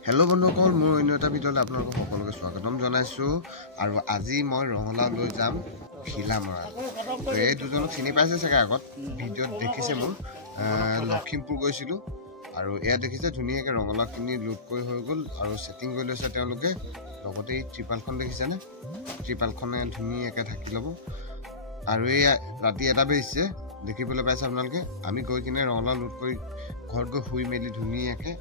hello बंधुসকল মোৰ অন্য এটা ভিডিঅ'ত আপোনালোকক সকলোকে স্বাগতম জনাইছো আৰু আজি মই ৰঙলা লৈ যাম ভিলামৰা তো এই দুজনক চিনি পাইছে চাগে আগত ভিডিঅ'ত দেখিছে মোৰ লখিমপুৰ গৈছিলো আৰু এয়া দেখিছে ধুনীয়াকৈ ৰঙলাখিনি লোড কৰি হৈ গ'ল আৰু সেটিং কৰি লৈছে তেওঁলোকে লগতে এই ত্ৰিপালখন দেখিছে নে ত্ৰিপালখনে ধুনীয়াকৈ ঢাকি ল'ব আৰু এই ৰাতি এটা বেজছে দেখিবলৈ পাইছে আপোনালোকে আমি গৈ কিনে ৰঙলা লোড কৰি ঘৰত গৈ শুই মেলি ধুনীয়াকৈ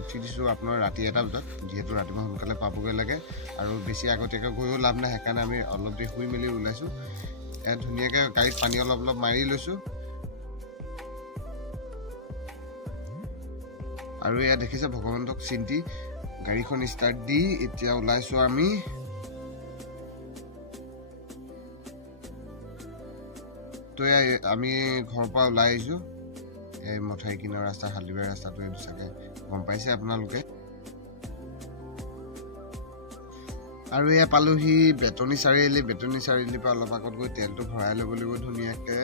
উঠি দিছোঁ আপোনাৰ ৰাতি এটা বজাত যিহেতু ৰাতিপুৱা সোনকালে পাবগৈ লাগে আৰু বেছি আগতীয়াকৈ গৈও লাভ নাই সেইকাৰণে আমি অলপ দেৰি শুই মেলি ওলাইছোঁ ইয়াত ধুনীয়াকৈ গাড়ীত পানী অলপ অলপ মাৰি লৈছোঁ আৰু এয়া দেখিছে ভগৱন্তক চিন্তি গাড়ীখন ষ্টাৰ্ট দি এতিয়া ওলাইছোঁ আমি তো আমি ঘৰৰ পৰা ওলাই আহিছোঁ এই মথাই কিনাৰ ৰাস্তা হালিবাৰী ৰাস্তাটো এইটো চাগে গম পাইছে আপোনালোকে আৰু এয়া পালোহি বেতনী চাৰিআলিৰ পৰা অলপ আগত গৈ তেলটো ভৰাই ল'ব লাগিব ধুনীয়াকৈ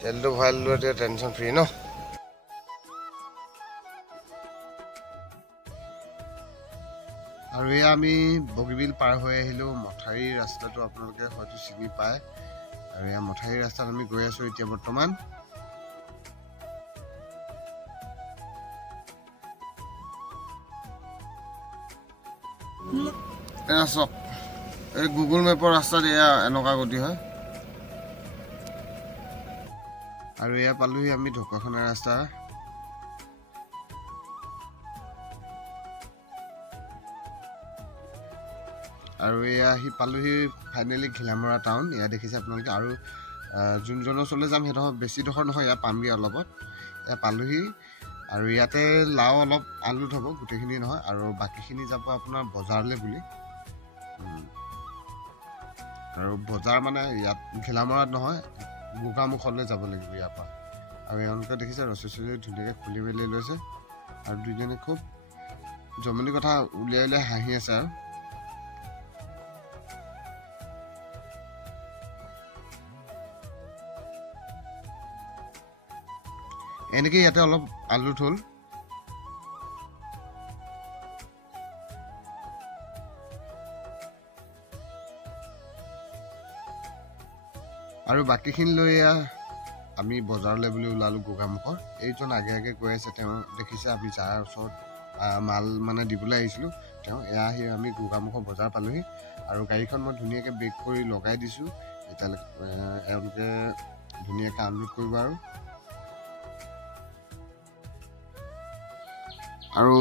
তেলটো ভৰাই ল'লে এতিয়া টেনশ্যন ফ্ৰী ন আৰু এয়া আমি বগীবিল পাৰ হৈ আহিলোঁ মথাৰী ৰাস্তাটো আপোনালোকে হয়তো চিনি পায় আৰু এয়া মথাৰী ৰাস্তাত আমি গৈ আছোঁ এতিয়া বৰ্তমান এয়া চাওক এই গুগল মেপৰ ৰাস্তাত এয়া এনেকুৱা গতি হয় আৰু এয়া পালোহি আমি ঢকুৱাখানা ৰাস্তা আৰু এয়া আহি পালোহি ফাইনেলি ঘিলামৰা টাউন এয়া দেখিছে আপোনালোকে আৰু যোনজনৰ ওচৰলৈ যাম সেইটো বেছি ডোখৰ নহয় এয়া পামগৈ অলপত এয়া পালোহি আৰু ইয়াতে লাও অলপ আলুত হ'ব গোটেইখিনি নহয় আৰু বাকীখিনি যাব আপোনাৰ বজাৰলৈ বুলি আৰু বজাৰ মানে ইয়াত ঘিলামৰাত নহয় গোগামুখলৈ যাব লাগিব ইয়াৰ পৰা আৰু এওঁলোকে দেখিছে ৰচী ধুনীয়াকৈ খুলি মেলি লৈছে আৰু দুইজনে খুব জমনি কথা উলিয়াই উলিয়াই হাঁহি আছে আৰু এনেকৈ ইয়াতে অলপ আলু থল আৰু বাকীখিনি লৈ এয়া আমি বজাৰলৈ বুলি ওলালোঁ গোগামুখৰ এইজন আগে আগে গৈ আছে তেওঁ দেখিছে আমি যাৰ ওচৰত মাল মানে দিবলৈ আহিছিলোঁ তেওঁ এয়া আহি আমি গোগামুখৰ বজাৰ পালোহি আৰু গাড়ীখন মই ধুনীয়াকৈ ব্ৰেক কৰি লগাই দিছোঁ এতিয়ালৈকে এওঁলোকে ধুনীয়াকৈ আনলোড কৰিব আৰু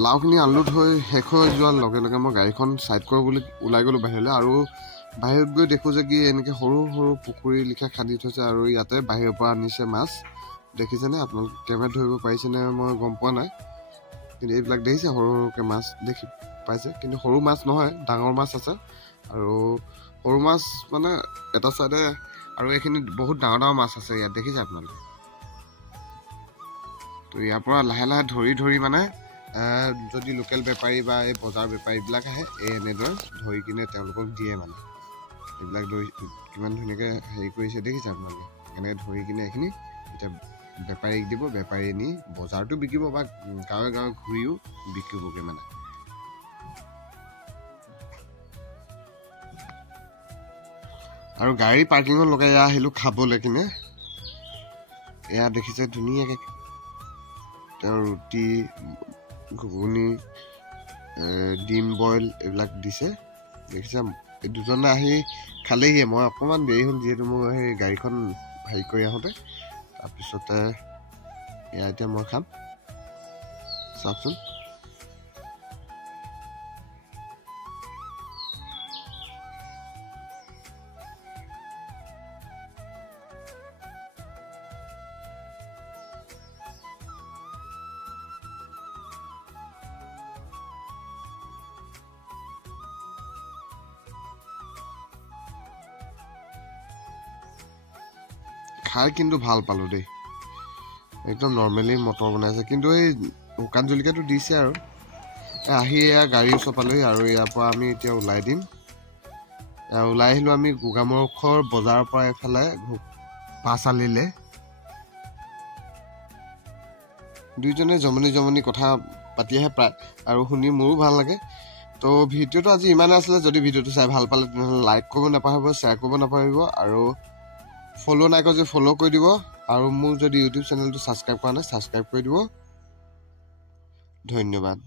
লাওখিনি আনলোড হৈ শেষ হৈ যোৱাৰ লগে লগে মই গাড়ীখন ছাইড কৰোঁ বুলি ওলাই গ'লোঁ বাহিৰলৈ আৰু বাহিৰত গৈ দেখোঁ যে কি এনেকৈ সৰু সৰু পুখুৰী লিখা খান্দি থৈছে আৰু ইয়াতে বাহিৰৰ পৰা আনিছে মাছ দেখিছেনে আপোনালোকে কেমেৰাত ধৰিব পাৰিছেনে মই গম পোৱা নাই কিন্তু এইবিলাক দেখিছে সৰু সৰুকৈ মাছ দেখি পাইছে কিন্তু সৰু মাছ নহয় ডাঙৰ মাছ আছে আৰু সৰু মাছ মানে এটা চাইডে আৰু এইখিনি বহুত ডাঙৰ ডাঙৰ মাছ আছে ইয়াত দেখিছে আপোনালোকে তো ইয়াৰ পৰা লাহে লাহে ধৰি মানে যদি লোকেল বেপাৰী বা এই বজাৰ বেপাৰীবিলাক আহে এই এনেদৰে ধৰি কিনে তেওঁলোকক দিয়ে মানে এইবিলাক লৈ কিমান ধুনীয়াকৈ হেৰি কৰিছে দেখিছে আপোনালোকে এনেকৈ ধৰি কিনে এইখিনি এতিয়া বেপাৰীক দিব বেপাৰী নি বজাৰটো বিকিব বা গাঁৱে গাঁৱে ঘূৰিও বিকিবগৈ মানে আৰু গাড়ী পাৰ্কিঙত লগাই এয়া আহিলোঁ খাবলৈ কিনে এয়া দেখিছে ধুনীয়াকৈ তেওঁ ৰুটি ঘুগুনি ডিম বইল এইবিলাক দিছে দেখিছে এই দুজনে আহি খালেহিয়ে মই অকণমান দেৰি হ'ল যিহেতু মোৰ সেই গাড়ীখন হেৰি কৰি আহোঁতে তাৰপিছতে এয়া এতিয়া মই খাম চাওকচোন খাই কিন্তু ভাল পালোঁ দেই একদম নৰ্মেলি মটৰ বনাইছে কিন্তু এই শুকান জলকীয়াটো দিছে আৰু আহি এয়া গাড়ী ওচৰ পালোহি আৰু ইয়াৰ পৰা আমি এতিয়া ওলাই দিম ওলাই আহিলোঁ আমি গোগামুখৰ বজাৰৰ পৰা এফালে পাঁচআলিলে দুইজনে জমনি কথা পাতি আহে প্ৰায় আৰু শুনি মোৰো ভাল লাগে তো ভিডিঅ'টো আজি ইমানে আছিলে যদি ভিডিঅ'টো চাই ভাল পালে তেনেহ'লে লাইক কৰিব নাপাহৰিব শ্বেয়াৰ কৰিব নাপাহৰিব আৰু ফ'ল' নাই কৰা যদি ফ'ল' কৰি দিব আৰু মোৰ যদি ইউটিউব চেনেলটো ছাবস্ক্ৰাইব কৰা নাই ছাবস্ক্ৰাইব কৰি দিব ধন্যবাদ